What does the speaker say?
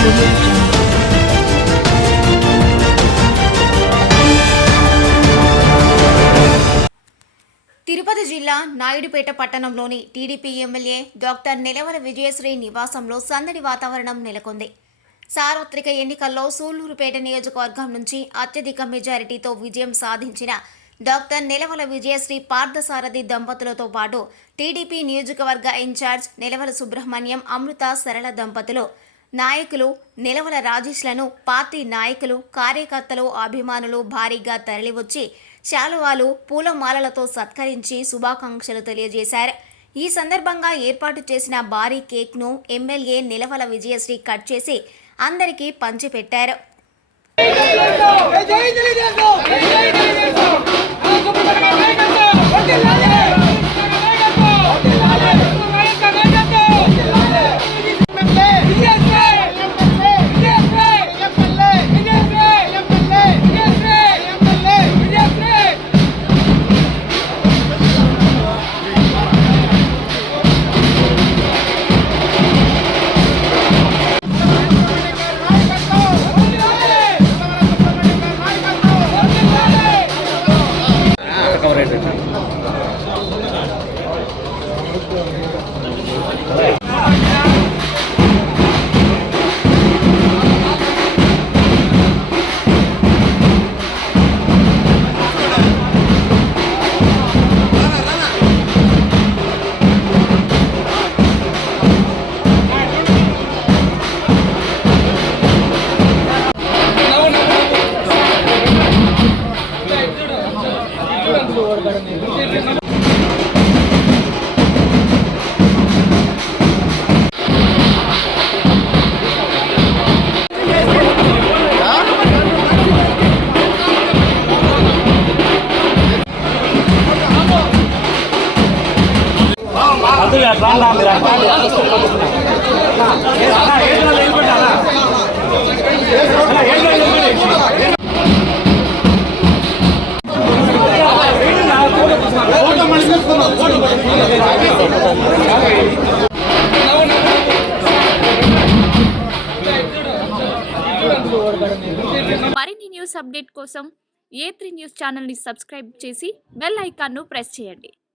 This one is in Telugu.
తిరుపతి జిల్లా నాయుడుపేట పట్టణంలోని TDP MLA doctor Nilavala Vijayasri నివాసంలో సందడి వాతావరణం నెలకొంది. సార్వత్రిక ఎన్నికల్లో సూళ్లూరుపేట నియోజకవర్గం నుంచి అత్యధిక మెజారిటీతో విజయం సాధించిన డాక్టర్ నిలవల విజయశ్రీ పార్థసారథి దంపతులతో పాటు టీడీపీ నియోజకవర్గ ఇన్ఛార్జ్ నిలవల సుబ్రహ్మణ్యం, అమృత సరళ దంపతులు, నాయకులు నిలవల రాజేష్లను పార్టీ నాయకులు, కార్యకర్తలు, అభిమానులు భారీగా తరలివచ్చి శాలువాలు, పూలమాలలతో సత్కరించి శుభాకాంక్షలు తెలియజేశారు. ఈ సందర్భంగా ఏర్పాటు చేసిన భారీ కేక్ను ఎమ్మెల్యే నిలవల విజయశ్రీ కట్ చేసి అందరికీ పంచిపెట్టారు. మరిన్ని న్యూస్ అప్డేట్ కోసం A3 న్యూస్ ఛానల్ ని సబ్స్క్రైబ్ చేసి బెల్ ఐకాన్ ను ప్రెస్ చేయండి.